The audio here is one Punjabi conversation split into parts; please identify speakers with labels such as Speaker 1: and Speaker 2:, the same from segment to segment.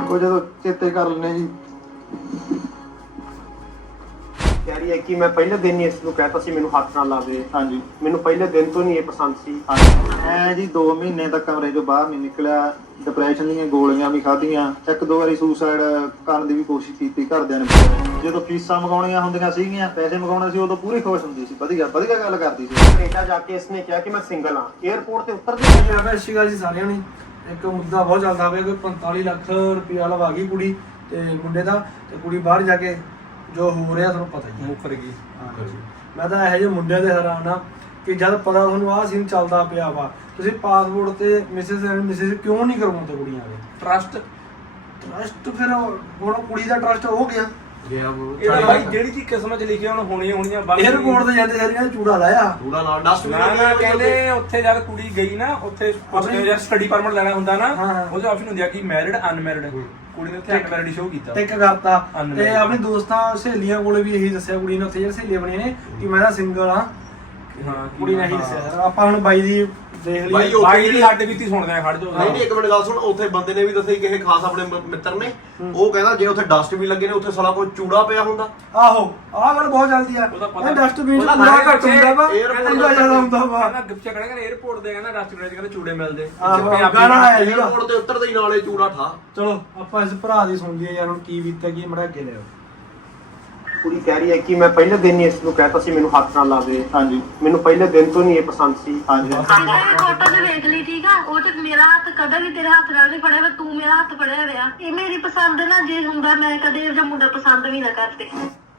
Speaker 1: ਉਹ ਜਦੋਂ ਚੇਤੇ ਕਰ ਲੈਨੇ ਜੀ
Speaker 2: कह रही है कि मैं पहले दिन ही इसको कहता सी मैनू हाथ ना लावे।
Speaker 1: ਹਾਂਜੀ
Speaker 2: मैनू पहले दिन तो नहीं ये पसंद सी।
Speaker 1: ਐ ਜੀ 2 ਮਹੀਨੇ ਤੱਕ ਕਮਰੇ ਚੋਂ ਬਾਹਰ ਨਹੀਂ ਨਿਕਲਿਆ। ਡਿਪਰੈਸ਼ਨ ਦੀਆਂ ਗੋਲੀਆਂ ਵੀ ਖਾਧੀਆਂ, 1-2 ਵਾਰੀ ਸੁਸਾਈਡ ਕਰਨ ਦੀ ਵੀ ਕੋਸ਼ਿਸ਼ ਕੀਤੀ ਘਰਦਿਆਂ ਨੇ। ਜਦੋਂ ਫੀਸਾਂ ਮੰਗਾਉਣੀਆਂ ਹੁੰਦੀਆਂ ਸੀਗੀਆਂ, ਪੈਸੇ ਮੰਗਾਉਣੇ ਸੀ, ਉਦੋਂ ਪੂਰੀ ਖੁਸ਼ ਹੁੰਦੀ ਸੀ, ਵਧੀਆ ਗੱਲ ਕਰਦੀ ਸੀ।
Speaker 2: कनेडा जाके इसने क्या कि मैं सिंगल हाँ, एयरपोर्ट से उतर दी।
Speaker 3: ਅੱਛੀ ਗੱਲ ਜੀ ਸਾਰਿਆਂ ਨੇ। ਇੱਕ ਮੁੱਦਾ ਬਹੁਤ ਚੱਲਦਾ ਪਿਆ ਕਿ 45 ਲੱਖ ਰੁਪਇਆ ਲਵਾ ਗਈ ਕੁੜੀ ਤੇ ਮੁੰਡੇ ਦਾ, ਤੇ ਕੁੜੀ ਬਾਹਰ ਜਾ ਕੇ ਜੋ ਹੋ ਰਿਹਾ ਤੁਹਾਨੂੰ ਪਤਾ ਹੀ ਹੈ, ਮੁੱਕਰ ਗਈ। ਮੈਂ ਤਾਂ ਇਹੋ ਜਿਹੇ ਮੁੰਡਿਆਂ ਦੇ ਹੈਰਾਨ ਆ ਕਿ ਜਦ ਪਤਾ ਤੁਹਾਨੂੰ ਆਹ ਸੀਨ ਚੱਲਦਾ ਪਿਆ ਵਾ, ਤੁਸੀਂ ਪਾਸਪੋਰਟ ਤੇ ਮਿਸਿਸ ਕਿਉਂ ਨਹੀਂ ਕਰਵਾਉਂਦੇ ਕੁੜੀਆਂ ਦੇ? ਟਰਸਟ ਫਿਰ ਹੁਣ ਕੁੜੀ ਦਾ ਟਰਸਟ ਹੋ ਗਿਆ।
Speaker 4: ਇਹ ਭਾਈ ਜਿਹੜੀ ਚੀਜ਼ ਕਿਸਮਤ 'ਚ ਲਿਖੀ ਹੁਣ ਹੋਣੀਆਂ
Speaker 3: 에어ਪੋਰਟ ਤੇ ਜਾਂਦੇ ਸਾਰੀਆਂ ਨੇ ਚੂੜਾ ਲਾਇਆ,
Speaker 4: ਚੂੜਾ ਨਾਲ ਡਸਟ ਨਾ ਕਹਿੰਦੇ ਉੱਥੇ ਜਾ ਕੇ ਕੁੜੀ ਗਈ ਨਾ, ਉੱਥੇ ਪੁੱਛਦੇ ਯਾਰ ਸਟੱਡੀ ਪਰਮਿਟ ਲੈਣਾ ਹੁੰਦਾ ਨਾ, ਉਹਦੇ ਆਪਸ਼ਨ ਹੁੰਦੀ ਆ ਕਿ ਮੈਰਿਡ ਅਨਮੈਰਿਡ। ਕੁੜੀ ਨੇ ਉੱਥੇ ਅਨਮੈਰਿਡ ਸ਼ੋ ਕੀਤਾ, ਟਿਕ ਕਰਤਾ। ਤੇ ਆਪਣੇ ਦੋਸਤਾਂ ਸਹੇਲੀਆਂ ਕੋਲੇ ਵੀ ਇਹੀ ਦੱਸਿਆ ਕੁੜੀ ਨੇ, ਉੱਥੇ ਜਿਹੜੇ ਸਹੇਲੀਆਂ ਬਣੀਆਂ ਨੇ, ਕਿ ਮੈਂ ਤਾਂ ਸਿੰਗਲ ਆ। ਕੁੜੀ ਨੇ ਇਹੀ ਦੱਸਿਆ। ਆਪਾਂ ਹੁਣ ਬਾਈ ਦੀ ਦੇਖ ਲਈ, ਬਾਈ ਦੀ ਹੱਡ ਬੀਤੀ ਸੁਣਦੇ ਆ। ਖੜ ਜਾਓ
Speaker 5: ਨਹੀਂ ਇੱਕ ਮਿੰਟ ਗੱਲ ਸੁਣ। ਉੱਥੇ ਬੰਦੇ ਨੇ ਵੀ ਦੱਸਿਆ ਕਿਸੇ ਖਾਸ ਆਪਣੇ ਮਿੱਤਰ ਨੇ, ਉਹ ਕਹਿੰਦਾ ਜੇ ਉੱਥੇ ਡਸਟ ਵੀ ਲੱਗੇ ਨੇ, ਉੱਥੇ ਸਾਲਾ ਕੋਈ ਚੂੜਾ ਪਿਆ ਹੁੰਦਾ।
Speaker 3: ਆਹੋ ਆਹ ਗੱਲ ਬਹੁਤ ਚੱਲਦੀ ਆ। ਇਹ ਡਸਟਬਿਨ ਚ ਕੂੜਾ ਘੱਟ ਹੁੰਦਾ ਵਾ, ਇਹਦਾ ਜ਼ਿਆਦਾ ਹੁੰਦਾ ਵਾ।
Speaker 4: ਕਹਿੰਦਾ ਗਿਫਟ ਕਹਿੰਦਾ 에어ਪੋਰਟ ਦੇ ਕਹਿੰਦਾ ਡਸਟਬਿਨ ਚ ਕਹਿੰਦਾ ਚੂੜੇ ਮਿਲਦੇ।
Speaker 3: ਗਾਣਾ ਆਇਆ ਸੀਗਾ
Speaker 5: 에어ਪੋਰਟ ਤੇ ਉਤਰਦੇ ਹੀ ਨਾਲੇ ਚੂੜਾ ਠਾ।
Speaker 3: ਚਲੋ ਆਪਾਂ ਇਸ ਭਰਾ ਦੀ ਸੁਣ ਲਈਏ ਯਾਰ, ਹੁਣ ਕੀ ਬੀਤਾ ਕੀ ਮੜਾ ਅੱਗੇ ਲਿਆਓ।
Speaker 2: कुड़ी कह रही है कि मैं पहले दिन ही इसको कहता सी मैनू हाथ ना लावे।
Speaker 1: ਹਾਂਜੀ
Speaker 2: मैनू पहले दिन तो नहीं ये पसंद सी।
Speaker 1: ਹਾਂਜੀ
Speaker 6: ਫੋਟੋ ਤੇ ਵੇਖ ਲਈ, ਠੀਕ ਆ। ਉਹ ਤੇ ਮੇਰਾ ਹੱਥ ਕਦੇ ਵੀ ਤੇਰੇ ਹੱਥ ਨਾਲ ਨਹੀਂ ਫੜਿਆ ਵਾ, ਤੂੰ ਮੇਰਾ ਹੱਥ ਫੜਿਆ ਹੋਇਆ। ਇਹ ਮੇਰੀ ਪਸੰਦ ਨਾ ਜੇ ਹੁੰਦਾ, ਮੈਂ ਕਦੇ ਇਹੋ ਜਿਹਾ ਮੁੰਡਾ ਪਸੰਦ ਵੀ ਨਾ ਕਰਦੇ।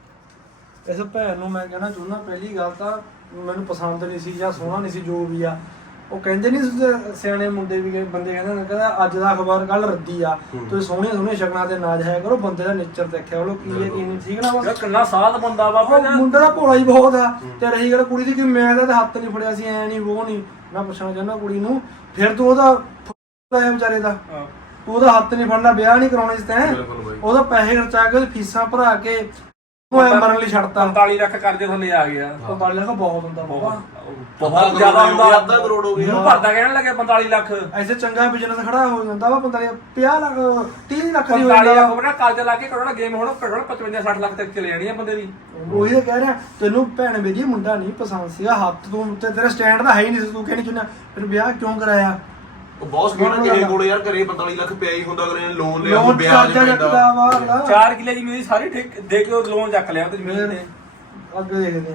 Speaker 3: ਇਸ ਭੈਣ ਨੂੰ ਮੈਂ ਕਹਿਣਾ ਚਾਹੁੰਦਾ, ਪਹਿਲੀ ਗੱਲ ਤਾਂ ਮੈਨੂੰ ਪਸੰਦ ਨਹੀਂ ਸੀ ਜਾਂ ਸੋਹਣਾ ਨਹੀਂ ਸੀ, ਜੋ ਵੀ ਆ। ਉਹ ਕਹਿੰਦੇ ਨਹੀਂ ਸਿਆਣੇ ਮੁੰਡੇ ਵੀ ਬੰਦੇ ਕਹਿੰਦਾ ਅੱਜ ਦਾ ਅਖਬਾਰ ਕੱਲ ਰੱਦੀ ਆ। ਤੁਸੀਂ ਸੋਹਣੀਆਂ ਸ਼ਕਲਾਂ ਤੇ ਨਾ ਜਾਇਆ ਕਰੋ, ਬੰਦੇ ਦਾ ਨੇਚਰ ਦੇਖਿਆ ਕਰੋ ਕੀ ਹੈ ਕੀ ਨਹੀਂ, ਠੀਕ ਨਾ।
Speaker 4: ਯਾਰ ਕਿੰਨਾ ਸਾਧ ਬੰਦਾ ਵਾ
Speaker 3: ਮੁੰਡੇ ਦਾ ਭੋਲਾ ਹੀ ਬਹੁਤ ਆ। ਤੇ ਰਹੀ ਗੱਲ ਕੁੜੀ ਦੀ, ਕਿ ਮੈਂ ਤਾਂ ਹੱਥ ਨਹੀਂ ਫੜਿਆ ਸੀ, ਐ ਨਹੀਂ ਉਹ ਨਹੀਂ। ਮੈਂ ਪੁੱਛਣਾ ਚਾਹੁੰਦਾ ਕੁੜੀ ਨੂੰ, ਫਿਰ ਤੂੰ ਉਹਦਾ ਵਿਚਾਰੇ ਦਾ, ਤੂੰ ਉਹਦਾ ਹੱਥ ਨਹੀਂ ਫੜਨਾ, ਵਿਆਹ ਨਹੀਂ ਕਰਾਉਣਾ ਸੀ ਤੈਂ। ਉਹਦਾ ਪੈਸੇ ਖਰਚਾ ਕੇ, ਉਹਦੀ ਫੀਸਾਂ ਭਰਾ ਕੇ ਮਰਨ ਲਈ ਛੱਡਤਾ।
Speaker 4: 45 ਲੱਖ ਕਰਜ਼ੇ ਥੱਲੇ ਆ ਗਿਆ।
Speaker 3: 45 ਲੱਖ ਬਹੁਤ ਹੁੰਦਾ,
Speaker 4: ਬਹੁਤ ਜ਼ਿਆਦਾ ਹੁੰਦਾ।
Speaker 5: ਅੱਧਾ ਕਰੋੜ ਹੋ ਗਿਆ।
Speaker 4: ਭਰਦਾ ਕਹਿਣ ਲੱਗੇ 45 ਲੱਖ।
Speaker 3: ਐਸੇ ਚੰਗਾ ਬਿਜ਼ਨਸ ਖੜਾ ਹੋ ਜਾਂਦਾ ਵਾ। 50 ਲੱਖ 30 ਲੱਖ ਦੀ ਹੋ
Speaker 4: 45
Speaker 3: ਜਾਂਦਾ।
Speaker 4: ਲੱਖ ਬਣਾ ਕਰਜ਼ਾ ਲਾ ਕੇ ਕਰੋਨਾ ਗੇਮ ਹੁਣ ਘੱਟੋ 55-60 ਲੱਖ ਤੱਕ ਚਲੇ ਜਾਣੀ ਆ ਬੰਦੇ ਦੀ।
Speaker 3: ਉਹੀ ਤਾਂ ਕਹਿ ਰਿਹਾ ਤੈਨੂੰ, ਭੈਣ ਮੇਰੀ ਮੁੰਡਾ ਨਹੀਂ ਪਸੰਦ ਸੀਗਾ, ਹੱਥ ਤੂੰ ਤੇ ਤੇਰਾ ਸਟੈਂਡ ਤਾਂ ਹੈ ਹੀ ਨਹੀਂ ਸੀ, ਤੂੰ ਕਹਿਣੀ ਚਾਹੁੰਦਾ ਫਿਰ ਵਿਆਹ ਕਿਉਂ ਕਰਾਇਆ?
Speaker 5: ਉਹ ਬਹੁਤ ਸਕੀਮ ਕਿਸੇ ਕੋਲੇ ਯਾਰ, ਘਰੇ 45 ਲੱਖ ਪਿਆ ਹੀ ਹੁੰਦਾ, ਅਗਲੇ ਨੇ ਲੋਨ ਲਿਆ,
Speaker 3: ਲੋਨ
Speaker 5: ਵਿਆਜ
Speaker 3: ਚਾਚਾ ਜੱਟਦਾ ਵਾ ਅਗਲਾ।
Speaker 4: 4 ਕਿੱਲੇ ਜ਼ਮੀਨ ਦੀ ਸਾਰੀ ਠੇਕੇ ਦੇ ਕੇ ਲੋਨ ਚੱਕ ਲਿਆ ਤੇ ਜ਼ਮੀਨ ਤੇ।
Speaker 3: ਅੱਗੇ ਦੇਖਦੇ ਆ।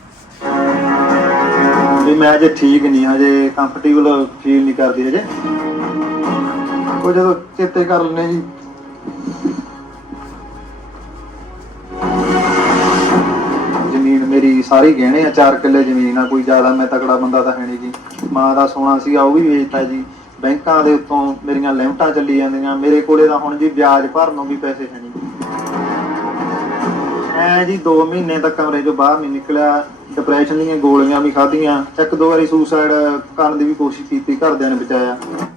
Speaker 1: ਵੀ ਮੈਂ ਅਜੇ ਠੀਕ ਨਹੀਂ, ਹਜੇ ਕੰਫਰਟੇਬਲ ਫੀਲ ਨਹੀਂ ਕਰਦੀ ਹਜੇ। ਉਹ ਜਦੋਂ ਚੇਤੇ ਕਰ ਲੈਨੇ ਜੀ ਜ਼ਮੀਨ ਮੇਰੀ ਸਾਰੀ ਗਹਿਣੇ ਆ, 4 ਕਿੱਲੇ ਜ਼ਮੀਨ ਆ, ਕੋਈ ਜ਼ਿਆਦਾ ਮੈਂ ਤਕੜਾ ਬੰਦਾ ਤਾਂ ਹੈ ਨਹੀਂ ਜੀ। ਮਾਂ ਦਾ ਸੋਨਾ ਸੀਗਾ ਉਹ ਵੀ ਵੇਚਤਾ ਜੀ। ਬੈਂਕਾਂ ਦੇ ਉੱਤੋਂ ਮੇਰੀਆਂ ਲਿਮਟਾਂ ਚੱਲੀ ਜਾਂਦੀਆਂ, ਮੇਰੇ ਕੋਲੇ ਤਾਂ ਹੁਣ ਜੀ ਵਿਆਜ ਭਰਨ ਨੂੰ ਵੀ ਪੈਸੇ ਹੈ ਨਹੀਂ। ਐ ਜੀ 2 ਮਹੀਨੇ ਤੱਕ ਕਮਰੇ ਚੋਂ ਬਾਹਰ ਨਹੀਂ ਨਿਕਲਿਆ। ਡਿਪਰੈਸ਼ਨ ਦੀਆਂ ਗੋਲੀਆਂ ਵੀ ਖਾਧੀਆਂ, 1-2 ਵਾਰੀ ਸੁਸਾਈਡ ਕਰਨ ਦੀ ਵੀ ਕੋਸ਼ਿਸ਼ ਕੀਤੀ, ਘਰਦਿਆਂ ਨੇ ਬਚਾਇਆ।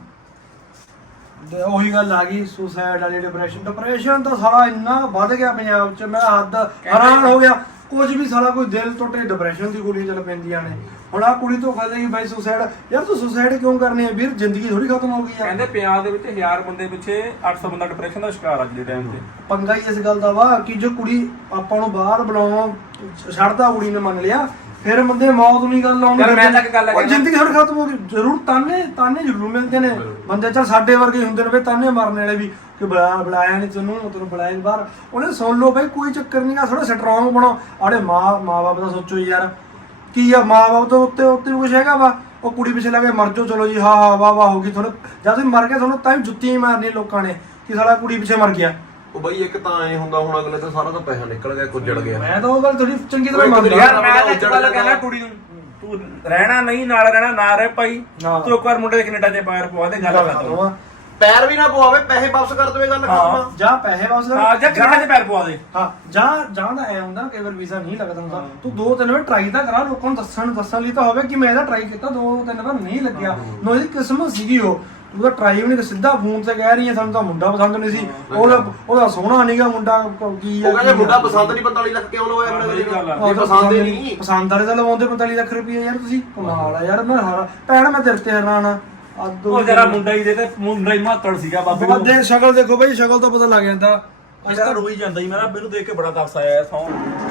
Speaker 3: ਉਹੀ ਗੱਲ ਆ ਗਈ ਸੁਸਾਈਡ ਵਾਲੀ। ਡਿਪਰੈਸ਼ਨ ਤਾਂ ਸਾਲਾ ਇੰਨਾ ਵੱਧ ਗਿਆ ਪੰਜਾਬ 'ਚ, ਮੈਂ ਹੱਦ ਹੈਰਾਨ ਹੋ ਗਿਆ। ਕੁਝ ਵੀ ਸਾਲਾ ਕੋਈ ਦਿਲ ਟੁੱਟੇ ਡਿਪਰੈਸ਼ਨ ਦੀ ਗੋਲੀ ਚੱਲ ਪੈਂਦੀਆਂ ਨੇ। ਹੁਣ ਆ ਕੁੜੀ ਧੋਖਾ ਦੇਗੀ ਬਾਈ ਸੁਸਾਈਡ। ਯਾਰ ਤੂੰ ਸੁਸਾਈਡ ਕਿਉਂ ਕਰਨੀ ਹੈ ਵੀਰ? ਜ਼ਿੰਦਗੀ ਥੋੜੀ ਖਤਮ ਹੋ ਗਈ ਆ।
Speaker 4: ਕਹਿੰਦੇ ਪੰਜਾਬ ਦੇ ਵਿੱਚ 1000 ਬੰਦੇ ਪਿੱਛੇ 800 ਬੰਦਾ ਡਿਪਰੈਸ਼ਨ ਦਾ ਸ਼ਿਕਾਰ ਅੱਜ ਦੇ ਟਾਈਮ ਤੇ।
Speaker 3: ਪੰਗਾ ਹੀ ਇਸ ਗੱਲ ਦਾ ਵਾ ਕਿ ਜੋ ਕੁੜੀ ਆਪਾਂ ਨੂੰ ਬਾਹਰ ਬੁਲਾਉਣਾ ਛੱਡਦਾ, ਕੁੜੀ ਨੇ ਮੰਨ ਲਿਆ, ਫਿਰ ਬੰਦੇ ਮੌਤ ਨਹੀਂ ਗੱਲ ਆਉਂਦੀ। ਜ਼ਿੰਦਗੀ ਥੋੜੀ ਖਤਮ ਹੋ ਗਈ। ਜ਼ਰੂਰ ਤਾਨੇ ਜ਼ਰੂਰ ਮਿਲਦੇ ਨੇ ਬੰਦੇ। ਚੱਲ ਸਾਡੇ ਵਰਗੇ ਹੁੰਦੇ ਨੇ ਤਾਨੇ ਮਾਰਨ ਵਾਲੇ ਵੀ, ਕਿ ਬੁਲਾਇਆ ਨਹੀਂ ਤੈਨੂੰ ਬੁਲਾਇਆ ਬਾਹਰ। ਉਹਨੇ ਸੁਣ ਲਓ ਬਾਈ, ਕੋਈ ਚੱਕਰ ਨਹੀਂ ਗਾ, ਥੋੜਾ ਸਟਰੋਂਗ ਬਣੋ। ਆੜੇ ਮਾਂ ਬਾਪ ਦਾ ਸੋਚੋ ਯਾਰ, ਕੀ ਆ ਮਾਂ ਬਾਪ ਤੋਂ ਉੱਤੇ ਕੁਛ ਹੈਗਾ ਵਾ? ਉਹ ਕੁੜੀ ਪਿੱਛੇ ਲੱਗੇ ਮਰ ਜਾਓ, ਚਲੋ ਜੀ ਹਾਂ ਵਾਹ ਹੋ ਗਈ। ਤੁਹਾਨੂੰ ਜਦ ਤੁਸੀਂ ਮਰ ਗਏ ਤੁਹਾਨੂੰ ਤਾਂ ਵੀ ਜੁੱਤੀਆਂ ਮਾਰਨੀਆਂ ਲੋਕਾਂ ਨੇ ਕਿ ਸਾਲਾ ਕੁੜੀ ਪਿੱਛੇ ਮਰ ਗਿਆ।
Speaker 5: ਉਹ ਬਈ ਇੱਕ ਤਾਂ ਐ ਹੁੰਦਾ, ਹੁਣ ਅਗਲੇ ਤਾਂ ਸਾਰਾ ਤਾਂ ਪੈਸਾ ਨਿਕਲ ਗਿਆ, ਕੁੱਜੜ ਗਿਆ।
Speaker 3: ਮੈਂ ਤਾਂ ਉਹ ਗੱਲ ਥੋੜੀ ਚੰਗੀ ਤਰ੍ਹਾਂ ਮੰਨਦਾ
Speaker 4: ਯਾਰ। ਮੈਂ ਤਾਂ ਇੱਕ ਗੱਲ ਕਹਿਣਾ ਕੁੜੀ ਨੂੰ, ਤੂੰ ਰਹਿਣਾ ਨਹੀਂ, ਨਾਲ ਰਹਿਣਾ ਨਾ ਰਹਿ ਭਾਈ। ਤੂੰ ਇੱਕ ਵਾਰ ਮੁੰਡੇ ਦੇ ਕੈਨੇਡਾ 'ਚ ਪੈਰ ਪਵਾ ਦੇ, ਗੱਲ ਖਤਮ।
Speaker 5: ਪੈਰ ਵੀ ਨਾ ਪਵਾਵੇ, ਪੈਸੇ ਵਾਪਸ ਕਰ ਦੇਵੇ, ਗੱਲ ਖਤਮ।
Speaker 3: ਜਾਂ ਪੈਸੇ ਵਾਪਸ ਕਰ,
Speaker 4: ਹਾਂ ਜਾਂ ਕੈਨੇਡਾ 'ਚ ਪੈਰ ਪਵਾ ਦੇ।
Speaker 3: ਹਾਂ ਜਾਂ ਤਾਂ ਐ ਹੁੰਦਾ ਕਈ ਵਾਰ ਵੀਜ਼ਾ ਨਹੀਂ ਲੱਗਦਾ ਹੁੰਦਾ, ਤੂੰ 2-3 ਵਾਰ ਟਰਾਈ ਤਾਂ ਕਰਾ, ਲੋਕਾਂ ਨੂੰ ਦੱਸਣ ਲਈ ਤਾਂ ਹੋਵੇ ਕਿ ਮੈਂ ਇਹਦਾ ਟਰਾਈ ਕੀਤਾ, 2-3 ਵਾਰ ਨਹੀਂ ਲੱਗਿਆ। ਨੋ ਇਹਦੀ ਕਿਸਮਤ ਸੀਗੀ, ਉਹ ਉਹਦਾ ਟਰਾਈ ਵੀ ਨਹੀਂ, ਸਿੱਧਾ ਫੋਨ ਤੇ ਕਹਿ ਰਹੀ ਹੈ ਸਾਨੂੰ ਤਾਂ ਮੁੰਡਾ ਪਸੰਦ ਨਹੀਂ ਸੀ, ਉਹਦਾ ਸੋਹਣਾ ਨਹੀਂਗਾ ਮੁੰਡਾ। ਕੀ ਆ,
Speaker 5: ਉਹ ਕਹਿੰਦੇ ਮੁੰਡਾ ਪਸੰਦ ਨਹੀਂ, 45 ਲੱਖ ਕਿਉਂ ਲਵਾਇਆ ਮੇਰੇ? ਪਸੰਦ ਹੀ ਨਹੀਂ।
Speaker 3: ਪਸੰਦ ਵਾਲੇ ਤਾਂ ਲਵਾਉਂਦੇ 45 ਲੱਖ ਰੁਪਏ ਯਾਰ। ਤੁਸੀਂ ਕਮਾਲ ਆ ਯਾਰ। ਮੈਂ ਭੈਣ ਮੈਂ ਤੇਰੇ ਤੇ ਹੈਰਾਨ ਆ।
Speaker 4: ਉਹ ਜਰਾ ਮੁੰਡਾ ਹੀ ਦੇ ਤੇ ਮੁੰਡਾ ਹੀ ਮਾਤੜ ਸੀਗਾ ਬਾਬੇ ਨੂੰ।
Speaker 3: ਦੇ ਸ਼ਕਲ ਦੇਖੋ ਬਈ, ਸ਼ਕਲ ਤੋਂ ਪਤਾ ਲੱਗ ਜਾਂਦਾ।
Speaker 4: ਅੱਜ ਤਾਂ ਰੋਈ ਜਾਂਦਾ ਸੀ, ਮੇਰਾ ਮੈਨੂੰ ਦੇਖ ਕੇ ਬੜਾ ਤਰਸ ਆਇਆ ਸੌਂ।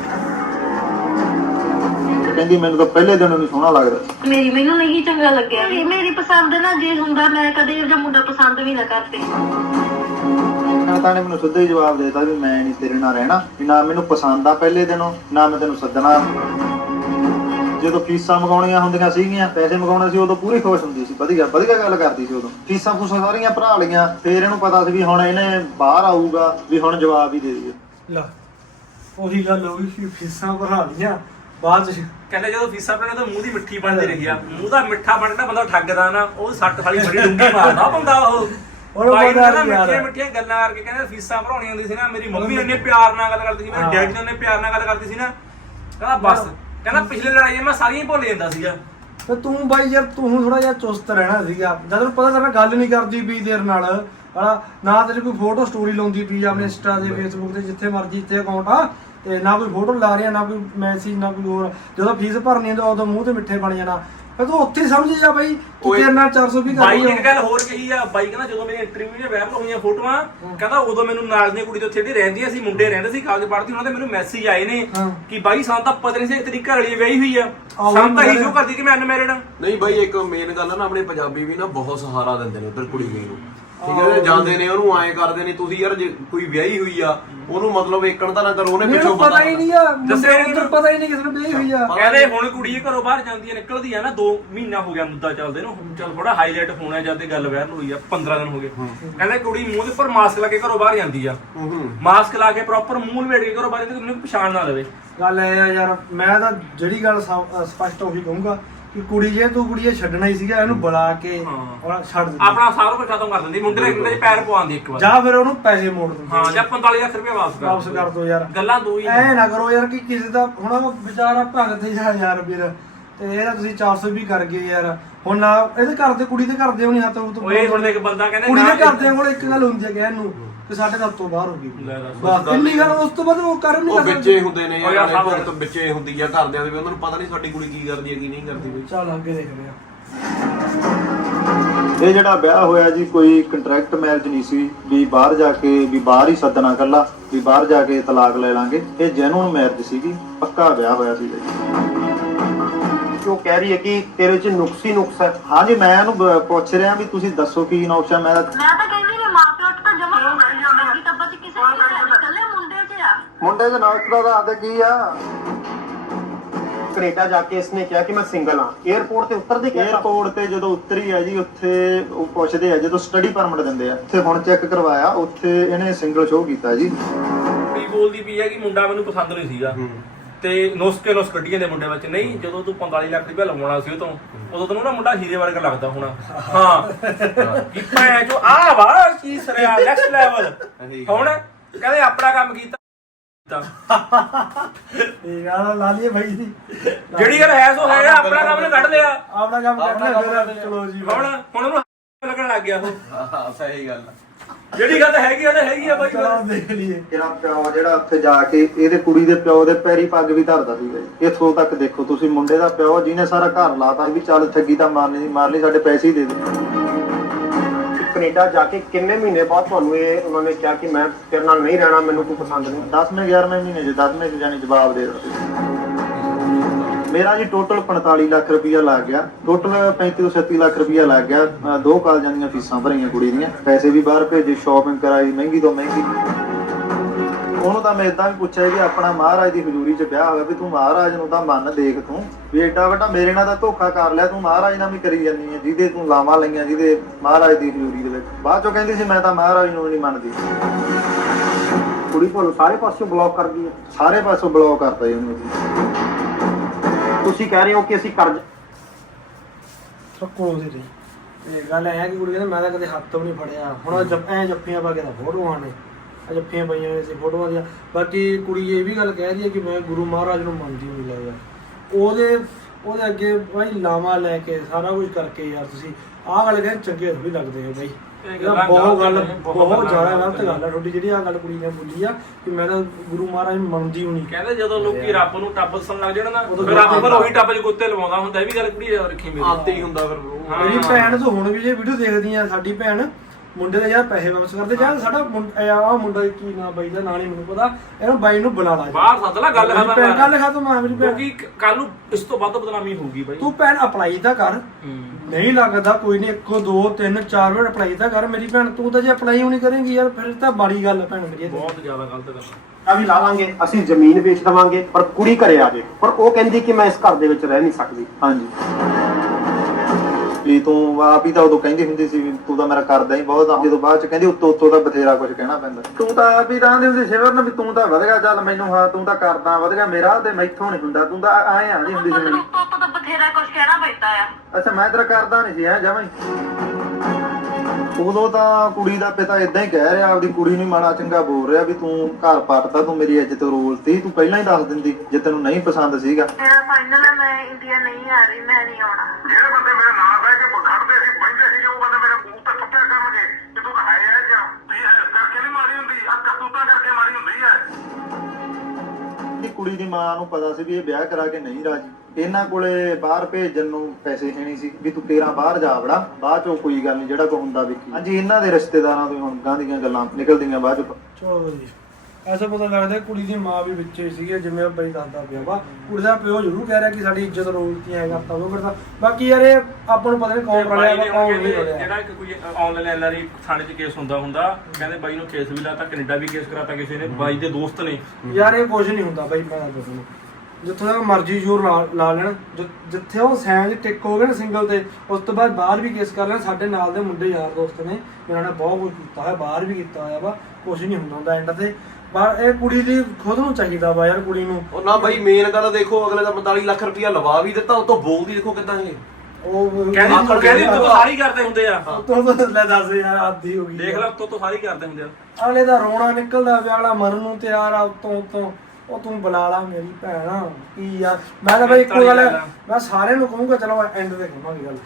Speaker 1: ਕਹਿੰਦੀ ਮੈਨੂੰ ਤਾਂ ਪਹਿਲੇ ਦਿਨ ਨਹੀਂ ਸੋਹਣਾ ਲੱਗਦਾ।
Speaker 6: ਮੈਨੂੰ ਨਹੀਂ ਚੰਗਾ ਲੱਗਿਆ। ਮੇਰੀ ਪਸੰਦ ਨਾ ਜੇ ਹੁੰਦਾ ਮੈਂ ਕਦੇ ਇਹੋ ਜਿਹਾ ਮੁੰਡਾ ਪਸੰਦ ਵੀ ਨਾ ਕਰਦੀ।
Speaker 1: ਤਾਂ ਨੇ ਮੈਨੂੰ ਸਿੱਧਾ ਹੀ ਜਵਾਬ ਦੇ ਦਿੱਤਾ ਵੀ ਮੈਂ ਨਹੀਂ ਤੇਰੇ ਨਾਲ ਰਹਿਣਾ, ਵੀ ਨਾ ਮੈਨੂੰ ਪਸੰਦ ਆ ਪਹਿਲੇ ਦਿਨੋਂ, ਨਾ ਮੈਂ ਤੈਨੂੰ ਸੱਦਣਾ। ਜਦੋਂ ਫੀਸਾਂ ਮੰਗਾਉਣੀਆਂ ਹੁੰਦੀਆਂ ਸੀਗੀਆਂ, ਪੈਸੇ ਮੰਗਾਉਣੇ ਸੀ, ਉਦੋਂ ਪੂਰੀ ਖੁਸ਼ ਹੁੰਦੀ ਸੀ, ਵਧੀਆ ਵਧੀਆ ਗੱਲ ਕਰਦੀ ਸੀ। ਉਦੋਂ ਫੀਸਾਂ ਫੂਸਾਂ ਸਾਰੀਆਂ ਭਰਾ ਲਈਆਂ, ਫੇਰ ਇਹਨੂੰ ਪਤਾ ਸੀ ਵੀ ਹੁਣ ਇਹਨੇ ਬਾਹਰ ਆਊਗਾ, ਵੀ ਹੁਣ ਜਵਾਬ ਹੀ ਦੇ ਦਈਏ।
Speaker 3: ਲੈ ਉਹੀ ਗੱਲ ਹੋ ਗਈ, ਫੀਸਾਂ ਭਰਾ ਲੀਆਂ ਬਾਅਦ ਚ
Speaker 4: ਕਹਿੰਦੇ ਜਦੋਂ ਫੀਸਾਂ ਭਰਨੇ ਤਾਂ ਮੂੰਹ ਦੀ ਮਿੱਠੀ ਬਣਦੀ ਰਹੀ ਆ। ਮੂੰਹ ਦਾ ਮਿੱਠਾ ਬਣਦਾ ਬੰਦਾ ਠੱਗਦਾ ਨਾ, ਉਹ ਸੱਟ ਸਾਲੀ ਬੜੀ ਡੂੰਘੀ ਮਾਰਦਾ ਬੰਦਾ। ਉਹ ਮਿੱਠੀਆਂ ਗੱਲਾਂ ਕਰਕੇ ਕਹਿੰਦੇ ਫੀਸਾਂ ਭਰਾਉਣੀਆਂ ਹੁੰਦੀ ਸੀ ਨਾ, ਮੇਰੀ ਮੰਮੀ ਇੰਨੇ ਪਿਆਰ ਨਾਲ ਗੱਲ ਕਰਦੀ ਸੀ, ਮੇਰੇ ਡੈਡੀ ਨੇ ਪਿਆਰ ਨਾਲ ਗੱਲ ਕਰਦੀ ਸੀ ਨਾ, ਕਹਿੰਦਾ ਬਸ, ਕਹਿੰਦਾ ਪਿਛਲੇ ਲੜਾਈਆਂ ਮੈਂ ਸਾਰੀਆਂ ਭੁੱਲ ਜਾਂਦਾ ਸੀਗਾ।
Speaker 3: ਤੇ ਤੂੰ ਬਾਈ ਯਾਰ ਤੂੰ ਥੋੜਾ ਜਿਹਾ ਚੁਸਤ ਰਹਿਣਾ ਸੀਗਾ। ਜਦੋਂ ਪਤਾ ਤੇਰੇ ਨਾਲ ਗੱਲ ਨਹੀਂ ਕਰਦੀ ਪਈ ਤੇਰੇ ਨਾਲ, ਹਨਾ, ਨਾ ਤੇਰੀ ਕੋਈ ਫੋਟੋ ਸਟੋਰੀ ਲਾਉਂਦੀ ਪਈ ਆਪਣੇ ਇੰਸਟਾ ਤੇ ਫੇਸਬੁੱਕ ਤੇ, ਜਿੱਥੇ ਮਰਜੀ ਇੱਥੇ ਅਕਾਊਂਟ ਆ, ਤੇ ਨਾ ਕੋਈ ਫੋਟੋ ਲਾ ਰਹੀ ਆ, ਨਾ ਕੋਈ ਮੈਸੇਜ, ਨਾ ਕੋਈ ਹੋਰ। ਜਦੋਂ ਫੀਸ ਭਰਨੀ ਆ ਤਾਂ ਉਦੋਂ ਮੂੰਹ ਤੇ ਮਿੱਠੇ ਬਣ ਜਾਣਾ। ਫਿਰ ਤੂੰ ਉੱਥੇ ਸਮਝ ਜਾ ਬਾਈ, ਤੂੰ ਤੇਰੇ ਨਾਲ 420 ਕਰ
Speaker 4: ਬਾਈ ਇੱਕ ਗੱਲ ਹੋਰ ਕਹੀ ਆ। ਬਾਈ ਕਹਿੰਦਾ ਜਦੋਂ ਮੇਰੀ ਇੰਟਰਵਿਊ 'ਚ ਵਾਇਰਲ ਹੋਈਆਂ ਫੋਟੋਆਂ, ਕਹਿੰਦਾ ਉਦੋਂ ਮੈਨੂੰ ਨਾਲ ਦੀਆਂ ਕੁੜੀ ਤੇ ਉੱਥੇ ਜਿਹੜੀ ਰਹਿੰਦੀਆਂ ਸੀ, ਮੁੰਡੇ ਰਹਿੰਦੇ ਸੀ, ਕਾਲਜ ਪੜ੍ਹਦੀ, ਉਹਨਾਂ ਦੇ ਮੈਨੂੰ ਮੈਸੇਜ ਆਏ ਨੇ ਕਿ ਬਾਈ ਸਾਨੂੰ ਤਾਂ ਪਤਾ ਨਹੀਂ ਸੀ ਤੇਰੀ ਘਰ ਵਾਲੀ ਵਿਆਹੀ ਹੋਈ ਆ, ਸਾਨੂੰ ਤਾਂ ਇਹੀ ਸ਼ੋ ਕਰਦੀ ਕਿ ਮੈਂ ਅਨਮੈਰਿਡ ਆ।
Speaker 5: ਨਹੀਂ ਬਾਈ ਇੱਕ ਮੇਨ ਗੱਲ ਆ ਨਾ, ਆਪਣੇ ਪੰਜਾਬੀ ਵੀ ਨਾ ਬਹੁਤ ਸਹਾਰਾ ਦਿੰਦੇ ਨੇ ਉਧਰ ਕੁੜੀ ਨੂੰ, ਠੀਕ ਹੈ, ਜਾਂਦੇ ਨੇ ਉਹਨੂੰ ਐਂ ਕਰਦੇ ਨੇ। ਤੁਸੀਂ ਯਾਰ ਜੇ ਕੋਈ ਵਿਆਹੀ ਹੋਈ ਆ ਉਹਨੂੰ ਮਤਲਬ ਏਕਣ ਤਾਂ ਨਾ ਕਰੋ, ਉਹਨੇ ਪਿੱਛੋਂ
Speaker 3: ਪਤਾ ਹੀ ਨਹੀਂ ਆ,
Speaker 4: ਦੱਸਿਆ
Speaker 3: ਉਧਰ ਪਤਾ ਹੀ ਨਹੀਂ ਕਿਸੇ ਨੂੰ ਵਿਆਹੀ ਹੋਈ ਆ।
Speaker 4: ਕਹਿੰਦੇ ਹੁਣ ਕੁੜੀ ਘਰੋਂ ਬਾਹਰ ਜਾਂਦੀ ਆ, ਨਿਕਲਦੀ ਆ ਨਾ, 2 ਮਹੀਨਾ ਹੋ ਗਿਆ ਮੁੱਦਾ ਚੱਲਦੇ ਨੂੰ, ਚੱਲ ਥੋੜਾ ਹਾਈਲਾਈਟ ਹੋਣਾ ਜਦ ਤੇ ਗੱਲ ਵਾਇਰਲ ਹੋਈ ਆ, 15 ਦਿਨ ਹੋ ਗਏ। ਕਹਿੰਦੇ ਕੁੜੀ ਮੂੰਹ ਦੇ ਉੱਪਰ ਮਾਸਕ ਲਾ ਕੇ ਘਰੋਂ ਬਾਹਰ ਜਾਂਦੀ ਆ, ਮਾਸਕ ਲਾ ਕੇ ਪ੍ਰੋਪਰ ਮੂੰਹ ਲਵੇਟ ਕੇ ਘਰੋਂ ਬਾਹਰ ਜਾਂਦੀ, ਉਹਨੂੰ ਪਛਾਣ ਨਾ ਲਵੇ।
Speaker 3: ਗੱਲ ਇਹ ਆ ਯਾਰ, ਮੈਂ ਤਾਂ ਜਿਹੜੀ ਗੱਲ ਸਪਸ਼ਟ ਉਹੀ ਕਹੂੰਗਾ ਕਿ ਕੁੜੀ ਜੇ ਤੂੰ ਕੁੜੀ ਇਹ ਛੱਡਣਾ ਹੀ ਸੀਗਾ, ਇਹਨੂੰ ਬੁਲਾ ਕੇ ਔਰ ਛੱਡ ਦੇ,
Speaker 4: ਆਪਣਾ ਸਾਰਾ ਕੁਝ ਖਤਮ ਕਰ ਦਿੰਦੀ, ਮੁੰਡੇ ਦੇ ਪੈਰ ਪਵਾਉਂਦੀ ਇੱਕ ਵਾਰ,
Speaker 3: ਜਾਂ ਫਿਰ ਉਹਨੂੰ ਪੈਸੇ ਮੋੜ ਦਿੰਦੀ।
Speaker 4: ਹਾਂ, ਜਾਂ 45 ਲੱਖ ਰੁਪਏ ਵਾਪਸ
Speaker 3: ਕਰ ਦੋ ਯਾਰ।
Speaker 4: ਗੱਲਾਂ ਦੋ ਹੀ
Speaker 3: ਐ ਨਾ ਕਰੋ ਯਾਰ ਕਿ ਕਿਸੇ ਦਾ ਹੁਣ ਵਿਚਾਰਾ ਭਗਤ ਯਾਰ ਵੀਰ, ਤੇ ਇਹਦਾ ਤੁਸੀਂ 420 ਕਰ ਗਏ ਯਾਰ। ਹੁਣ ਨਾ ਇਹਦੇ ਘਰ ਦੇ, ਕੁੜੀ ਦੇ ਘਰ ਦੇ ਵੀ ਨਹੀਂ ਹੱਥ
Speaker 4: ਓਏ ਹੁਣ ਇੱਕ ਬੰਦਾ ਕਹਿੰਦਾ
Speaker 3: ਕੁੜੀ ਦੇ ਘਰ ਦੇ ਕੋਲ ਇੱਕ ਗੱਲ ਹੁੰਦੀ ਹੈ ਕਿ ਇਹਨੂੰ ਕਿ ਸਾਡੇ ਘਰ ਤੋਂ ਬਾਹਰ ਹੋ ਗਈ, ਬਸ ਇੰਨੀ ਗੱਲ। ਉਸ ਤੋਂ ਬਾਅਦ ਉਹ ਕਰਨ ਨਹੀਂ
Speaker 5: ਉਹ ਵਿੱਚੇ ਹੁੰਦੇ ਨੇ
Speaker 4: ਯਾਰ,
Speaker 5: ਯਾਰ, ਭਗਤ ਵਿੱਚੇ ਹੁੰਦੀ ਆ ਘਰਦਿਆਂ ਦੇ ਵੀ, ਉਹਨਾਂ ਨੂੰ ਪਤਾ ਨਹੀਂ ਸਾਡੀ ਕੁੜੀ ਕੀ ਕਰਦੀ ਹੈ ਕੀ ਨਹੀਂ ਕਰਦੀ ਬਈ।
Speaker 3: ਚੱਲ ਅੱਗੇ ਦੇਖਦੇ ਆ।
Speaker 1: ਇਹ ਜਿਹੜਾ ਵਿਆਹ ਹੋਇਆ ਜੀ, ਕੋਈ ਕੰਟਰੈਕਟ ਮੈਰਿਜ ਨਹੀਂ ਸੀ ਵੀ ਬਾਹਰ ਜਾ ਕੇ, ਵੀ ਬਾਹਰ ਹੀ ਸੱਦਣਾ ਕੱਲਾ, ਵੀ ਬਾਹਰ ਜਾ ਕੇ ਤਲਾਕ ਲੈ ਲਾਂਗੇ। ਇਹ ਜੈਨੂਨ ਮੈਰਿਜ ਸੀਗੀ, ਪੱਕਾ ਵਿਆਹ ਹੋਇਆ ਸੀ ਜੀ।
Speaker 2: ਉਹ ਕਹਿ ਰਹੀ ਹੈ ਕਿ ਤੇਰੇ 'ਚ ਨੁਕਸ ਹੀ ਨੁਕਸ ਹੈ।
Speaker 1: ਹਾਂਜੀ, ਮੈਂ ਇਹਨੂੰ ਪੁੱਛ ਰਿਹਾ ਵੀ ਤੁਸੀਂ ਦੱਸੋ ਕੀ ਨੁਕਸ ਹੈ। ਮੈਂ
Speaker 6: ਤਾਂ ਕਹਿੰਦੀ ਨੇ ਮਾਂ ਪਿਓ ਤਾਂ ਜਮਾ ਨਹੀਂ ਟੱਬਰ ਚ ਕਿਸੇ ਇਕੱਲੇ ਮੁੰਡੇ 'ਚ ਆ।
Speaker 1: ਮੁੰਡੇ ਦੇ ਨੁਕਸ ਦਾ ਦੱਸਦੇ ਕੀ ਆ।
Speaker 2: ਕੈਨੇਡਾ ਜਾ ਕੇ ਇਸਨੇ ਕਿਹਾ ਕਿ ਮੈਂ ਸਿੰਗਲ ਹਾਂ। 에어ਪੋਰਟ ਤੇ ਉਤਰਦੇ ਕਿਹਾ,
Speaker 1: 에어ਪੋਰਟ ਤੇ ਜਦੋਂ ਉਤਰੀ ਆ ਜੀ, ਉੱਥੇ ਉਹ ਪੁੱਛਦੇ ਆ, ਜਦੋਂ ਸਟੱਡੀ ਪਰਮਿਟ ਦਿੰਦੇ ਆ, ਉੱਥੇ ਹੁਣ ਚੈੱਕ ਕਰਵਾਇਆ, ਉੱਥੇ ਇਹਨੇ ਸਿੰਗਲ ਸ਼ੋਅ ਕੀਤਾ ਜੀ।
Speaker 4: ਕੁੜੀ ਬੋਲਦੀ ਪਈ ਹੈ ਕਿ ਮੁੰਡਾ ਮੈਨੂੰ ਪਸੰਦ ਨਹੀਂ ਸੀਗਾ, ਤੇ ਨੁਸ ਕੱਢੀਆਂ ਦੇ ਮੁੰਡੇ ਵਿੱਚ। ਨਹੀਂ, ਜਦੋਂ ਤੂੰ 45 ਲੱਖ ਰੁਪਏ ਲਵਾਉਣਾ ਸੀ ਉਦੋਂ ਤੈਨੂੰ ਨਾ ਮੁੰਡਾ ਹੀਰੇ ਵਰਗਾ ਲੱਗਦਾ ਹੋਣਾ। ਹਾਂ, ਕਿ ਭੈਣ ਚੋ ਆ ਵਾ ਕੀ ਸਰਿਆ ਨੈਕਸਟ ਲੈਵਲ। ਹੁਣ ਕਹਿੰਦੇ ਆਪਣਾ ਕੰਮ ਕੀਤਾ,
Speaker 3: ਇਹ ਗੱਲ ਲਾ ਲਈਏ ਭਾਈ ਜੀ,
Speaker 4: ਜਿਹੜੀ ਗੱਲ ਹੈ ਸੋ ਹੈ, ਆਪਣਾ ਕੰਮ ਨੇ ਕੱਢ ਲਿਆ,
Speaker 3: ਆਪਣਾ ਕੰਮ ਕਰਨਾ ਫਿਰ ਚਲੋ ਜੀ।
Speaker 4: ਹੁਣ ਉਹਨੂੰ ਲੱਗਣ ਲੱਗ ਗਿਆ ਉਹ।
Speaker 5: ਹਾਂ ਸਹੀ ਗੱਲ ਆ।
Speaker 4: ਜਿਹੜੀ ਗੱਲ ਹੈਗੀ ਆ ਤਾਂ ਹੈਗੀ ਆ ਬਾਈ।
Speaker 3: ਚਲੋ ਦੇਖ ਲਈਏ।
Speaker 1: ਤੇਰਾ ਪਿਓ ਜਿਹੜਾ ਉੱਥੇ ਜਾ ਕੇ ਇਹਦੇ ਕੁੜੀ ਦੇ ਪਿਓ ਦੇ ਪੈਰੀ ਪੱਗ ਵੀ ਧਰਦਾ ਸੀਗਾ ਜੀ। ਇੱਥੋਂ ਤੱਕ ਦੇਖੋ ਤੁਸੀਂ, ਮੁੰਡੇ ਦਾ ਪਿਓ ਜਿਹਨੇ ਸਾਰਾ ਘਰ ਲਾਤਾ ਵੀ ਚੱਲ ਠੱਗੀ ਤਾਂ ਮਾਰ ਲਈ, ਸਾਡੇ ਪੈਸੇ ਹੀ ਦੇ ਦੇ।
Speaker 2: ਕੈਨੇਡਾ ਜਾ ਕੇ ਕਿੰਨੇ ਮਹੀਨੇ ਬਾਅਦ ਤੁਹਾਨੂੰ ਇਹ ਉਹਨਾਂ ਨੇ ਕਿਹਾ ਕਿ ਮੈਂ ਤੇਰੇ ਨਾਲ ਨਹੀਂ ਰਹਿਣਾ, ਮੈਨੂੰ ਕੋਈ ਪਸੰਦ ਨਹੀਂ?
Speaker 1: 10ਵੇਂ 11ਵੇਂ ਮਹੀਨੇ 'ਚ 10ਵੇਂ 'ਚ ਜਾਨੀ ਜਵਾਬ ਦੇ ਦਿੱਤਾ। ਮੇਰਾ ਜੀ ਟੋਟਲ 45 ਲੱਖ ਰੁਪਇਆ ਲੱਗ ਗਿਆ, ਟੋਟਲ 35 ਤੋਂ 37 ਲੱਖ ਰੁਪਇਆ ਲੱਗ ਗਿਆ। 2 ਕਾਲਜਾਂ ਦੀਆਂ ਫੀਸਾਂ ਭਰੀਆਂ ਕੁੜੀ ਦੀਆਂ, ਪੈਸੇ ਵੀ ਬਾਹਰ ਭੇਜੇ, ਸ਼ਾਪਿੰਗ ਕਰਾਈ ਮਹਿੰਗੀ ਤੋਂ ਮਹਿੰਗੀ। ਉਹਨੂੰ ਤਾਂ ਮੈਂ ਇਦਾਂ ਵੀ ਪੁੱਛਿਆ ਕਿ ਆਪਣਾ ਮਹਾਰਾਜ ਦੀ ਹਜ਼ੂਰੀ 'ਚ ਵਿਆਹ ਹੋਇਆ, ਵੀ ਤੂੰ ਮਹਾਰਾਜ ਨੂੰ ਤਾਂ ਮੰਨ, ਦੇਖ ਤੂੰ ਵੀ ਏਡਾ ਵੱਡਾ ਮੇਰੇ ਨਾਲ ਤਾਂ ਧੋਖਾ ਕਰ ਲਿਆ, ਤੂੰ ਮਹਾਰਾਜ ਨਾਲ ਵੀ ਕਰੀ ਜਾਂਦੀ ਹੈ, ਜਿਹਦੇ ਤੂੰ ਲਾਵਾਂ ਲਈਆਂ, ਜਿਹਦੇ ਮਹਾਰਾਜ ਦੀ ਹਜ਼ੂਰੀ ਦੇ ਵਿੱਚ। ਬਾਅਦ ਚੋਂ ਕਹਿੰਦੀ ਸੀ ਮੈਂ ਤਾਂ ਮਹਾਰਾਜ ਨੂੰ ਨਹੀਂ ਮੰਨਦੀ।
Speaker 2: ਕੁੜੀ ਤੁਹਾਨੂੰ ਸਾਰੇ ਪਾਸਿਓਂ ਬਲੌਕ ਕਰ ਗਈ ਹੈ?
Speaker 1: ਸਾਰੇ ਪਾਸੋਂ ਬਲੌਕ ਕਰਤਾ ਜੀ ਉਹਨੂੰ।
Speaker 2: ਤੁਸੀਂ ਕਹਿ ਰਹੇ ਹੋ ਕਿ ਅਸੀਂ ਕਰਜ਼
Speaker 3: ਸੱਕੋ ਉਹਦੇ ਤੇ ਗੱਲ ਐ ਕਿ ਕੁੜੀ ਕਹਿੰਦੇ ਮੈਂ ਤਾਂ ਕਦੇ ਹੱਥ ਵੀ ਨਹੀਂ ਫੜਿਆ। ਹੁਣ ਜੱਫੀਆਂ ਪਾ ਕੇ ਤਾਂ ਫੋਟੋਆਂ ਨੇ, ਜੱਫੀਆਂ ਪਈਆਂ ਹੋਈਆਂ ਸੀ ਫੋਟੋਆਂ ਦੀਆਂ। ਬਾਕੀ ਕੁੜੀ ਇਹ ਵੀ ਗੱਲ ਕਹਿ ਰਹੀ ਹੈ ਕਿ ਮੈਂ ਗੁਰੂ ਮਹਾਰਾਜ ਨੂੰ ਮੰਨਦੀ ਨਹੀਂ ਲੱਗਦਾ। ਉਹਦੇ ਅੱਗੇ ਬਾਈ ਲਾਵਾਂ ਲੈ ਕੇ ਸਾਰਾ ਕੁਝ ਕਰਕੇ ਯਾਰ ਤੁਸੀਂ ਆਹ ਗੱਲ ਕਹਿੰਦੇ ਚੰਗੇ ਵੀ ਲੱਗਦੇ ਹੋ ਬਾਈ। ਬਹੁਤ ਜ਼ਿਆਦਾ ਗਲਤ ਗੱਲ ਆ ਤੁਹਾਡੀ ਜਿਹੜੀ ਆ ਗੱਲ ਕੁੜੀ ਨੇ ਬੋਲੀ ਆ ਕਿ ਮੈਂ ਤਾਂ ਗੁਰੂ ਮਹਾਰਾਜ ਮੰਨਦੀ ਹੋਣੀ।
Speaker 4: ਕਹਿੰਦੇ ਜਦੋਂ ਲੋਕੀ ਰੱਬ ਨੂੰ ਟੱਬ ਦੱਸਣ ਲੱਗ ਜਾਣ ਨਾ ਫਿਰ ਰੱਬ ਪਰ ਉਹੀ ਟੱਬ 'ਚ ਗੁੱਤੇ ਲਵਾਉਂਦਾ ਹੁੰਦਾ। ਇਹ ਵੀ ਗੱਲ ਕੁੜੀ ਰੱਖੀ ਮੇਰੀ
Speaker 5: ਆਤੇ ਹੀ ਹੁੰਦਾ ਫਿਰ
Speaker 3: ਮੇਰੀ ਭੈਣ ਤੋਂ ਹੁਣ ਵੀ ਜੇ ਵੀਡੀਓ ਦੇਖਦੀ ਆ ਸਾਡੀ ਭੈਣ ਮੁੰਡੇ ਦੇ ਯਾਰ ਪੈਸੇ ਵਾਪਸ ਕਰਦੇ ਜਾਂ ਸਾਡਾ ਆ ਮੁੰਡਾ ਕੀ ਨਾ ਬਾਈ ਦਾ ਨਾਂ ਨਹੀਂ ਮੈਨੂੰ ਪਤਾ, ਇਹਨੂੰ ਬਾਈ ਨੂੰ ਬੁਲਾ ਲਾ
Speaker 4: ਬਾਹਰ ਸੱਦ ਲੈ ਗੱਲ ਖਤਮ
Speaker 3: ਗੱਲ ਖਤਮ ਆ ਮੇਰੀ ਭੈਣ।
Speaker 4: ਕਿਉਂਕਿ ਕੱਲ ਨੂੰ ਇਸ ਤੋਂ ਵੱਧ ਬਦਨਾਮੀ ਹੋਊਗੀ ਬਾਈ।
Speaker 3: ਤੂੰ ਭੈਣ ਅਪਲਾਈ ਤਾਂ ਕਰ, ਨਹੀਂ ਲੱਗਦਾ ਕੋਈ ਨਹੀਂ 1 2 3 4 ਵਾਰ ਅਪਲਾਈ ਤਾਂ ਕਰ ਮੇਰੀ ਭੈਣ। ਤੂੰ ਤਾਂ ਜੇ ਅਪਲਾਈ ਹੋਣੀ ਕਰੇਂਗੀ ਯਾਰ ਫਿਰ ਤਾਂ ਬੜੀ ਗੱਲ ਭੈਣ ਮੇਰੀ।
Speaker 4: ਬਹੁਤ ਜ਼ਿਆਦਾ ਗਲਤ ਗੱਲ
Speaker 2: ਆ ਵੀ ਲਾਵਾਂਗੇ ਅਸੀਂ ਜ਼ਮੀਨ ਵੇਚ ਦਵਾਂਗੇ ਪਰ ਕੁੜੀ ਘਰੇ ਆ ਜੇ, ਪਰ ਉਹ ਕਹਿੰਦੀ ਕਿ ਮੈਂ ਇਸ ਘਰ ਦੇ ਵਿੱਚ ਰਹਿ ਨਹੀਂ ਸਕਦੀ।
Speaker 1: ਹਾਂਜੀ ਵੀ ਤੂੰ ਆਪ ਹੀ ਤਾਂ ਉਦੋਂ ਕਹਿੰਦੀ ਹੁੰਦੀ ਸੀ ਵੀ ਤੂੰ ਤਾਂ ਮੇਰਾ ਕਰਦਾ ਹੀ ਬਹੁਤ ਆ, ਜਦੋਂ ਬਾਅਦ ਚ ਕਹਿੰਦੀ ਉੱਤੋਂ ਤਾਂ ਬਥੇਰਾ ਕੁਝ ਕਹਿਣਾ ਪੈਂਦਾ। ਤੂੰ ਤਾਂ ਆਪ ਹੀ ਤਾਂ ਆਂਦੀ ਹੁੰਦੀ ਸਿਵਰਨ ਵੀ ਤੂੰ ਤਾਂ ਵਧ ਗਿਆ, ਚੱਲ ਮੈਨੂੰ ਹਾਂ ਤੂੰ ਤਾਂ ਕਰਦਾ ਵਧ ਗਿਆ ਮੇਰਾ ਤੇ ਮੈਥੋਂ ਨਹੀਂ ਹੁੰਦਾ, ਤੂੰ ਤਾਂ ਆਏ ਆਂਦੀ ਹੁੰਦੀ ਸੀ ਮੈਨੂੰ।
Speaker 6: ਉੱਤੋਂ ਤਾਂ ਬਥੇਰਾ ਕੁਝ ਕਹਿਣਾ ਪੈਂਦਾ ਆ।
Speaker 1: ਅੱਛਾ ਮੈਂ ਤੇਰਾ ਕਰਦਾ ਨਹੀਂ ਸੀ ਜਮਾਂ ਹੀ। ਉਦੋਂ ਤਾਂ ਕੁੜੀ ਦਾ ਪਿਤਾ ਇਦਾਂ ਹੀ ਕਹਿ ਰਿਹਾ, ਆਪਦੀ ਕੁੜੀ ਨੂੰ ਮਾੜਾ ਚੰਗਾ ਬੋਲ ਰਿਹਾ ਵੀ ਤੂੰ ਘਰ ਪੱਟਦਾ, ਤੂੰ ਮੇਰੀ ਇੱਜ਼ਤ ਰੋਲਤੀ, ਤੂੰ ਪਹਿਲਾਂ ਹੀ ਦੱਸ ਦਿੰਦੀ ਜੇ ਤੈਨੂੰ ਨਹੀਂ ਪਸੰਦ ਸੀਗਾ।
Speaker 6: ਮੇਰਾ ਫਾਈਨਲ ਹੈ, ਮੈਂ ਇੰਡੀਆ ਨਹੀਂ ਆ ਰਹੀ, ਮੈਂ ਨਹੀਂ ਆਉਣਾ।
Speaker 7: ਜਿਹੜੇ ਬੰਦੇ ਮੇਰੇ ਨਾਲ ਬਹਿ ਕੇ ਖੜਦੇ ਸੀ ਬਹਿੰਦੇ ਸੀ ਉਹ ਬੰਦੇ ਮੇਰੇ ਮੂੰਹ ਤੇ ਟੁੱਟਿਆ ਕਰਨਗੇ ਕਿ ਤੂੰ ਹੈ ਜਾਂ ਤੁਸੀਂ ਇਸ ਕਰਕੇ ਨਹੀਂ ਮਾਰੀ ਹੁੰਦੀ, ਆ ਕਰਤੂਤਾਂ ਕਰਕੇ ਮਾਰੀ ਹੁੰਦੀ ਹੈ।
Speaker 1: ਇਹ ਕੁੜੀ ਦੀ ਮਾਂ ਨੂੰ ਪਤਾ ਸੀ ਵੀ ਇਹ ਵਿਆਹ ਕਰਾ ਕੇ ਨਹੀਂ ਰਾਜੀ, ਇਹਨਾਂ ਕੋਲੇ ਬਾਹਰ ਭੇਜਣ ਨੂੰ ਪੈਸੇ ਹੈ ਨਹੀਂ ਸੀ ਵੀ ਤੂੰ ਤੇਰਾ ਬਾਹਰ ਜਾ ਵੜਾ, ਬਾਅਦ ਚੋਂ ਕੋਈ ਗੱਲ ਨਹੀਂ ਜਿਹੜਾ ਕੋ ਹੁੰਦਾ ਵੇਖੀ। ਹਾਂਜੀ ਇਹਨਾਂ ਦੇ ਰਿਸ਼ਤੇਦਾਰਾਂ ਤੋਂ ਹੁਣ ਗਾਂ ਦੀਆਂ ਗੱਲਾਂ ਨਿਕਲਦੀਆਂ ਬਾਅਦ ਚ।
Speaker 3: ਚਲੋ ਜੀ ਐਸਾ ਪਤਾ ਲੱਗਦਾ ਕੁੜੀ ਦੀ ਮਾਂ ਵੀ ਵਿੱਚੇ ਸੀਗੀ, ਜਿਵੇਂ ਬਾਈ ਦੱਸਦਾ ਪਿਆ ਵਾ। ਕੁੜੀ ਦਾ ਪਿਓ ਜ਼ਰੂਰ ਕਹਿ ਰਿਹਾ ਕਿ ਸਾਡੀ ਇੱਜ਼ਤ ਰੋਲਤੀ ਐ ਕਰਤਾ ਉਹ ਕਰਦਾ, ਬਾਕੀ ਯਾਰ ਇਹ ਆਪਾਂ ਨੂੰ ਪਤਾ ਨਹੀਂ ਕੌਣ ਰਲਿਆ ਵਾ ਕੌਣ ਨਹੀਂ ਰਲਿਆ।
Speaker 4: ਜਿਹੜਾ ਇੱਕ ਕੋਈ ਆਨਲਾਈਨ ਐਲਆਰਆਈ ਥਾਣੇ 'ਚ ਕੇਸ ਹੁੰਦਾ ਕਹਿੰਦੇ ਬਾਈ ਨੂੰ ਕੇਸ ਵੀ ਲਾਤਾ, ਕੈਨੇਡਾ ਵੀ ਕੇਸ ਕਰਾਤਾ ਕਿਸੇ ਨੇ, ਬਾਈ ਦੇ ਦੋਸਤ ਨੇ।
Speaker 3: ਯਾਰ ਇਹ ਕੁਝ ਨਹੀਂ ਹੁੰਦਾ ਬਾਈ, ਮੈਂ ਦੱਸ ਨੂੰ ਜਿੱਥੋਂ ਤੱਕ ਮਰਜ਼ੀ ਜ਼ੋਰ ਲਾ ਲੈਣ, ਜਿੱਥੇ ਉਹ ਸੈਂਜ ਟਿਕ ਹੋ ਗਏ ਨਾ ਸਿੰਗਲ ਤੇ, ਉਸ ਤੋਂ ਬਾਅਦ ਬਾਹਰ ਵੀ ਕੇਸ ਕਰ ਲੈਣ। ਸਾਡੇ ਨਾਲ ਦੇ ਮੁੰਡੇ ਯਾਰ ਦੋਸਤ ਨੇ ਇਹਨਾਂ ਨੇ ਬਹੁਤ ਕੁਝ ਕੀਤਾ ਹੋਇਆ, ਬਾਹਰ ਵੀ ਕੀਤਾ ਹੋਇਆ ਵਾ, ਕੁਝ ਨਹੀਂ ਹੁੰਦਾ ਐਂਡ ਤੇ। ਪਰ ਇਹ ਕੁੜੀ ਦੀ ਖੁਦ ਨੂੰ ਚਾਹੀਦਾ ਵਾ ਯਾਰ ਕੁੜੀ ਨੂੰ।
Speaker 5: ਉਹ ਨਾ ਬਾਈ ਮੇਨ ਗੱਲ ਦੇਖੋ, ਅਗਲੇ ਦਾ 45 ਲੱਖ ਰੁਪਇਆ ਲਵਾ ਵੀ ਦਿੱਤਾ, ਉਹ ਤੋਂ ਬੋਲਦੀ ਦੇਖੋ ਕਿੱਦਾਂ ਇਹ
Speaker 3: ਉਹ
Speaker 4: ਕਹਿੰਦੀ ਤੂੰ ਸਾਰੀ ਕਰਦੇ ਹੁੰਦੇ ਆ।
Speaker 3: ਤੂੰ ਤਾਂ ਲੈ ਦੱਸ ਯਾਰ ਆਦੀ ਹੋ ਗਈ,
Speaker 4: ਦੇਖ ਲੈ ਤੂੰ ਸਾਰੀ ਕਰਦੇ ਹੁੰਦੇ ਆ।
Speaker 3: ਅਗਲੇ ਦਾ ਰੋਣਾ ਨਿਕਲਦਾ ਪਿਆ, ਅਗਲਾ ਮਰਨ ਨੂੰ ਤਿਆਰ ਆ ਉਤੋਂ ਉਹ ਤੂੰ ਬੁਲਾ ਲਾ ਮੇਰੀ ਭੈਣ ਕੀ ਯਾਰ। ਮੈਂ ਤਾਂ ਬਈ ਇੱਕੋ ਗੱਲ ਮੈਂ ਸਾਰਿਆਂ ਨੂੰ ਕਹੂੰਗਾ, ਚਲੋ ਐਂਡ ਤੇ ਕਹਾਂਗੇ ਗੱਲ।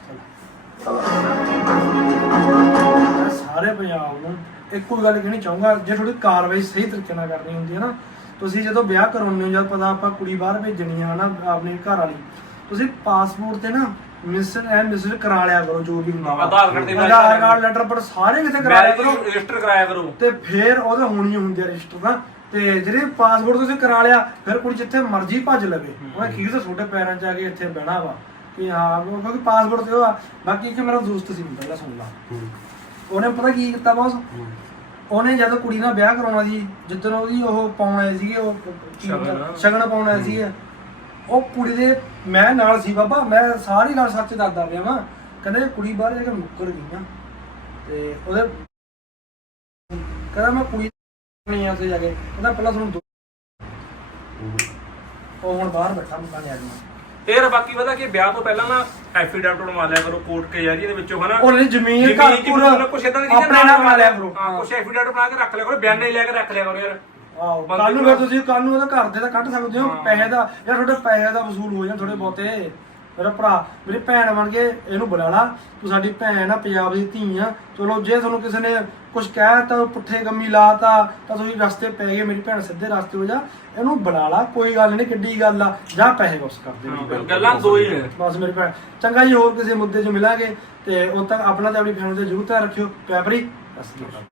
Speaker 3: ਮੈਂ ਸਾਰੇ ਪੰਜਾਬ ਨੂੰ ਇੱਕੋ ਗੱਲ ਕਹਿਣੀ ਚਾਹੂੰਗਾ, ਜੇ ਥੋੜੀ ਕਾਰਵਾਈ ਸਹੀ ਤਰੀਕੇ ਨਾਲ ਕਰਨੀ ਹੁੰਦੀ ਹੈ ਨਾ, ਤੁਸੀਂ ਜਦੋਂ ਵਿਆਹ ਕਰਾਉਂਦੇ ਹੋ, ਜਦ ਪਤਾ ਆਪਾਂ ਕੁੜੀ ਬਾਹਰ ਭੇਜਣੀ ਆ ਨਾ ਆਪਣੇ ਘਰ ਵਾਲੀ, ਤੁਸੀਂ ਪਾਸਪੋਰਟ ਤੇ ਨਾ ਮਿਸਰ ਕਰਾ ਲਿਆ ਕਰੋ, ਜੋ ਵੀ ਹੁੰਦਾ
Speaker 4: ਆਧਾਰ ਕਾਰਡ ਤੇ
Speaker 3: ਆਧਾਰ ਕਾਰਡ ਲੈਟਰ ਪਰ ਸਾਰੇ ਕਿਤੇ ਕਰਾ ਲਿਆ ਕਰੋ,
Speaker 4: ਰਜਿਸਟਰ ਕਰਾਇਆ ਕਰੋ।
Speaker 3: ਤੇ ਫਿਰ ਉਹਦਾ ਹੋਣੀ ਹੁੰਦੀ ਆ ਰਜਿਸਟਰ ਦਾ। ਤੇ ਜਿਹੜੇ ਪਾਸਪੋਰਟ ਤੁਸੀਂ ਕਰਾ ਲਿਆ, ਫਿਰ ਕੁੜੀ ਜਿੱਥੇ ਮਰਜ਼ੀ ਭੱਜ ਲਵੇ, ਉਹਨੇ ਕੀ ਤਾਂ ਤੁਹਾਡੇ ਪੈਰਾਂ 'ਚ ਆ ਕੇ ਇੱਥੇ ਬਹਿਣਾ ਵਾ ਕਿ ਹਾਂ, ਕਿਉਂਕਿ ਪਾਸਪੋਰਟ ਤੇ ਉਹ ਆ। ਬਾਕੀ ਕਿ ਮੇਰਾ ਦੋਸਤ ਸੀ ਮੁੰਡਾ, ਸੁਣ ਲਾ, ਉਹਨੇ ਪਤਾ ਕੀ ਕੀਤਾ ਬਸ, ਉਹਨੇ ਜਦੋਂ ਕੁੜੀ ਨਾਲ ਵਿਆਹ ਕਰਾਉਣਾ ਸੀ, ਜਿੱਦਣ ਉਹਦੀ ਉਹ ਪਾਉਣ ਆਏ ਸੀਗੇ, ਉਹ ਸ਼ਗਨ ਪਾਉਣ ਆਏ ਸੀਗੇ, ਉਹ ਕੁੜੀ ਦੇ ਮੈਂ ਨਾਲ ਸੀ ਬਾਬਾ, ਮੈਂ ਸਾਰੀ ਗੱਲ ਸੱਚ ਦੱਸਦਾ ਪਿਆ ਵਾਂ। ਕਹਿੰਦੇ ਕੁੜੀ ਬਾਹਰ ਜਾ ਕੇ ਮੁੱਕਰ ਗਈ ਨਾ, ਤੇ ਉਹਦੇ ਕਹਿੰਦਾ ਮੈਂ ਕੁੜੀ ਨਹੀਂ ਆ ਉੱਥੇ ਜਾ ਕੇ, ਕਹਿੰਦਾ ਪਹਿਲਾਂ ਤੁਹਾਨੂੰ ਉਹ ਹੁਣ ਬਾਹਰ ਬੈਠਾ ਮੁੱਕਾ ਨਹੀਂ ਆਦਮੀ।
Speaker 4: ਫਿਰ ਬਾਕੀ ਪਤਾ ਕਿ ਵਿਆਹ ਤੋਂ ਪਹਿਲਾਂ ਨਾ ਐਫੀਡੈਵਿਟ ਬਣਵਾ ਲਿਆ ਕਰੋ ਕੋਰਟ ਕਚਹਿਰੀ ਦੇ ਵਿੱਚੋਂ, ਹਨਾ।
Speaker 3: ਉਹਨੇ ਜ਼ਮੀਨ ਘਰ ਪੂਰਾ
Speaker 4: ਕੁਛ ਇਦਾਂ ਦੀ
Speaker 3: ਆਪਣੇ ਨਾਲ ਬਣਾ ਲਿਆ ਕਰੋ।
Speaker 4: ਹਾਂ, ਕੁਛ ਐਫੀਡੈਵਿਟ ਬਣਾ ਕੇ ਰੱਖ ਲਿਆ ਕਰੋ, ਬਿਆਨੇ ਲੈ ਕੇ ਰੱਖ ਲਿਆ ਕਰੋ ਯਾਰ।
Speaker 3: ਆਹੋ ਕੱਲ ਨੂੰ ਫਿਰ ਤੁਸੀਂ ਕੱਲ ਨੂੰ ਉਹਦਾ ਘਰ ਦੇ ਤਾਂ ਕੱਢ ਸਕਦੇ ਹੋ ਪੈਸੇ ਦਾ, ਯਾਰ ਤੁਹਾਡੇ ਪੈਸੇ ਦਾ ਵਸੂਲ ਹੋ ਜਾਣ ਥੋੜੇ ਬਹੁਤੇ। ਮੇਰਾ ਭਰਾ ਮੇਰੀ ਭੈਣ ਬਣ ਕੇ ਇਹਨੂੰ ਬੁਲਾ ਲਾ, ਤੂੰ ਸਾਡੀ ਭੈਣ ਆ, ਪੰਜਾਬ ਦੀ ਧੀ ਆ। ਚਲੋ ਜੇ ਤੁਹਾਨੂੰ ਕਿਸੇ ਨੇ ਕੁਝ ਕਹਿਤਾ, ਪੁੱਠੇ ਕੰਮੀ ਲਾਤਾ, ਤਾਂ ਤੁਸੀਂ ਰਸਤੇ ਪੈ ਗਏ, ਮੇਰੀ ਭੈਣ ਸਿੱਧੇ ਰਸਤੇ ਹੋ ਜਾ, ਇਹਨੂੰ ਬੁਲਾ ਲਾ, ਕੋਈ ਗੱਲ ਨਹੀਂ, ਕਿੱਡੀ ਗੱਲ ਆ, ਜਾਂ ਪੈਸੇ ਵਾਪਸ ਕਰ ਦੇ।
Speaker 4: ਗੱਲਾਂ ਦੋ ਹੀ ਨੇ
Speaker 3: ਬਸ ਮੇਰੀ ਭੈਣ। ਚੰਗਾ ਜੀ, ਹੋਰ ਕਿਸੇ ਮੁੱਦੇ 'ਚ ਮਿਲਾਂਗੇ, ਤੇ ਉਦੋਂ ਤੱਕ ਆਪਣਾ ਤੇ ਆਪਣੀ ਫੈਮਿਲੀ ਦਾ ਜ਼ਰੂਰ ਧਿਆਨ ਰੱਖਿਓ। ਕੈਪਰੀ।